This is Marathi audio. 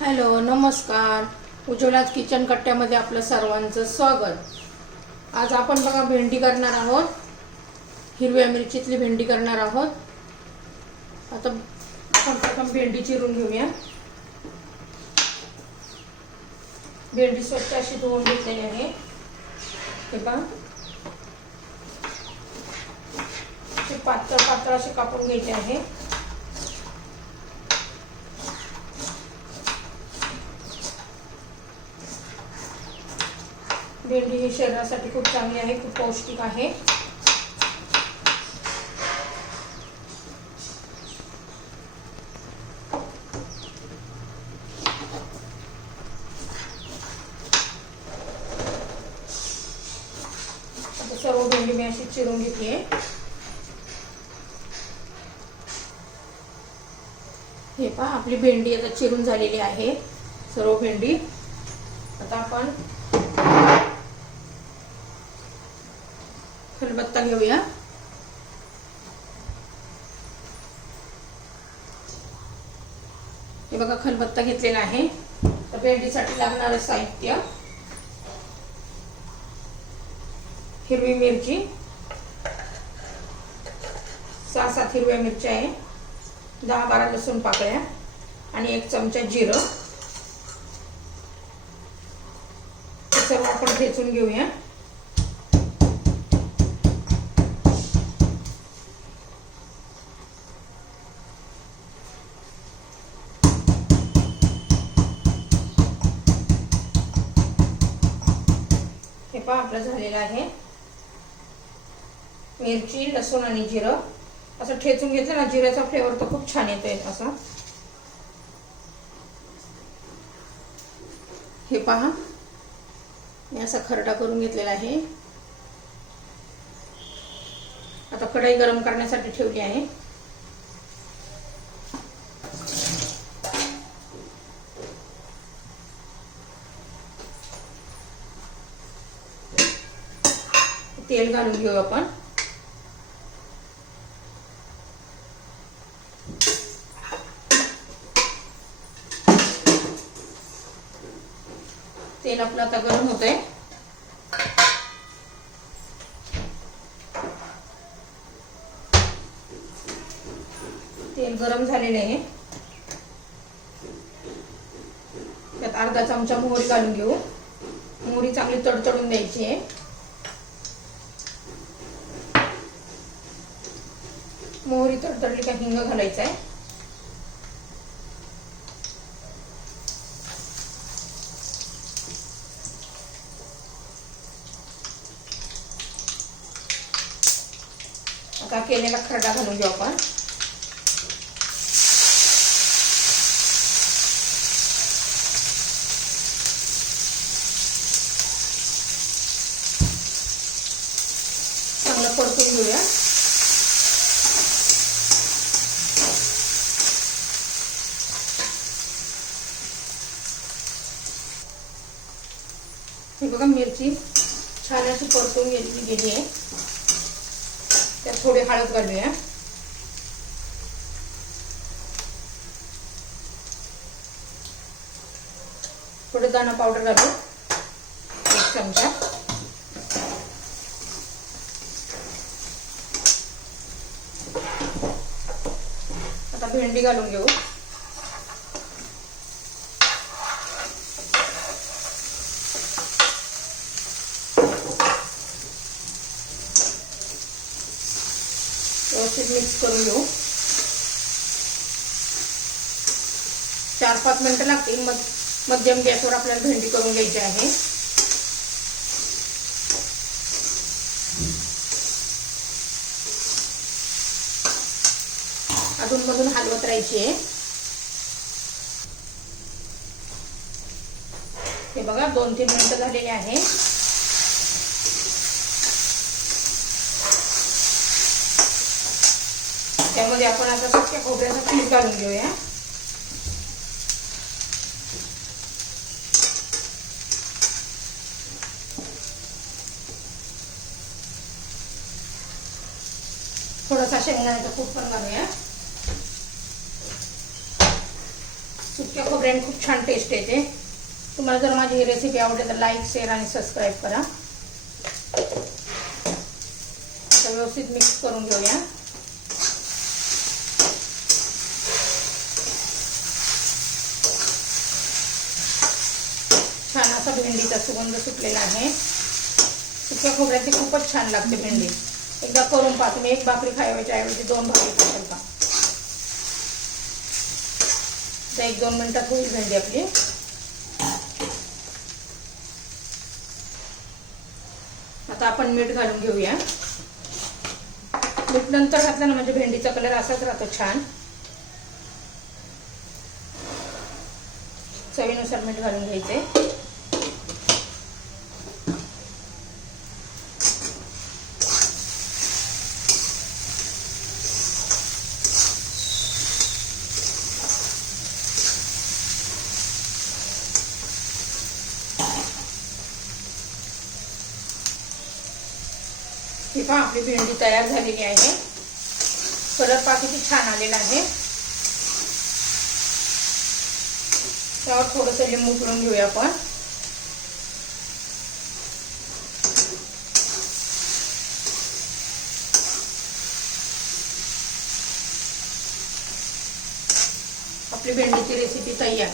हॅलो नमस्कार. उज्ज्वलाज किचन कट्ट्यामध्ये आपलं सर्वांचं स्वागत. आज आपण बघा भेंडी करणार आहोत. हिरव्या मिरचीतली भेंडी करणार आहोत. आता आपण प्रथम भेंडी चिरून घेऊया. भेंडी स्वच्छ अशी धुवून घेतलेली आहे. हे बघा पातळ पातळ अशी कापून घ्यायची आहे. भेंडी ही शरीरासाठी खूप चांगली आहे खूप पौष्टिक आहे. आता सर्व भेंडी मी अशी चिरून घेते. हे पहा आपली भेंडी आता चिरून झालेली आहे सर्व भेंडी. आता आपण खलबत्ता घेऊया. हे बघा खलबत्ता घेतलेला आहे. तर भेंडीसाठी लागणारं साहित्य. हिरवी मिरची. सहा सात हिरव्या मिरच्या आहे. दहा बारा लसूण पाकळ्या आणि एक चमचा जिरं. सर्व आपण ठेचून घेऊया. हे पहा आपलं झालेलं आहे. मिरची लसूण आणि जिरं. असं ठेचून घेतलं ना जिऱ्याचा फ्लेवर तर खूप छान येतोय असा. हे पहा मी असा खरडा करून घेतलेला आहे. आता कढई गरम करण्यासाठी ठेवली आहे. तेल घालून घेऊ आपण. तेल आपलं आता गरम होत आहे तेल गरम झालेले आहे. त्यात अर्धा चमचा मोहरी घालून घेऊ. मोहरी चांगली तडतडून द्यायची आहे. मोहरी तडतडली का हिंग घालायचा आहे आता केलेला खरडा घालून घेऊ आपण. चांगलं परतून घेऊया. हे बघा मिरची छान अशी परतून घेतली गेली आहे. त्यात थोडी हळद घालूया. थोडं दाणा पावडर घालू. एक चमचा. आता भेंडी घालून घेऊ. व्यवस्थित मिक्स करून घेऊ. चार पाच मिनिटं लागतील. मग मध्यम गॅसवर आपल्याला भेंडी करून घ्यायची आहे. अजून मधून हलवत राहायची आहे. हे बघा दोन तीन मिनिटं झालेली आहे. त्यामध्ये आपण आता सुक्या खोबऱ्याचा पीस घालून घेऊया. थोडासा शेंगदाण्याचा कूट पण घालूया. सुक्या खोबऱ्याने खूप छान टेस्ट येते. तुम्हाला जर माझी ही रेसिपी आवडली तर लाईक शेअर आणि सबस्क्राईब करा. व्यवस्थित मिक्स करून घेऊया छान असा भेंडीचा सुगंध सुटलेला आहे. सुक्या खोबऱ्याची खूपच छान लागते भेंडी. एकदा करून पहा तुम्ही एक भाकरी खायच्या ऐवजी दोन भाकरी खाशाल का तर एक दोन मिनिटात होईल भेंडी आपली. आता आपण मीठ घालून घेऊया. मीठ नंतर घातलं ना म्हणजे भेंडीचा कलर असाच राहतो छान. चवीनुसार मीठ घालून घ्यायचे. पहा आपली भेंडी तयार झालेली आहे. परत पहा किती छान आलेला आहे. त्यावर थोडस लिंबू पिळून घेऊया आपण. आपली भेंडीची रेसिपी तयार.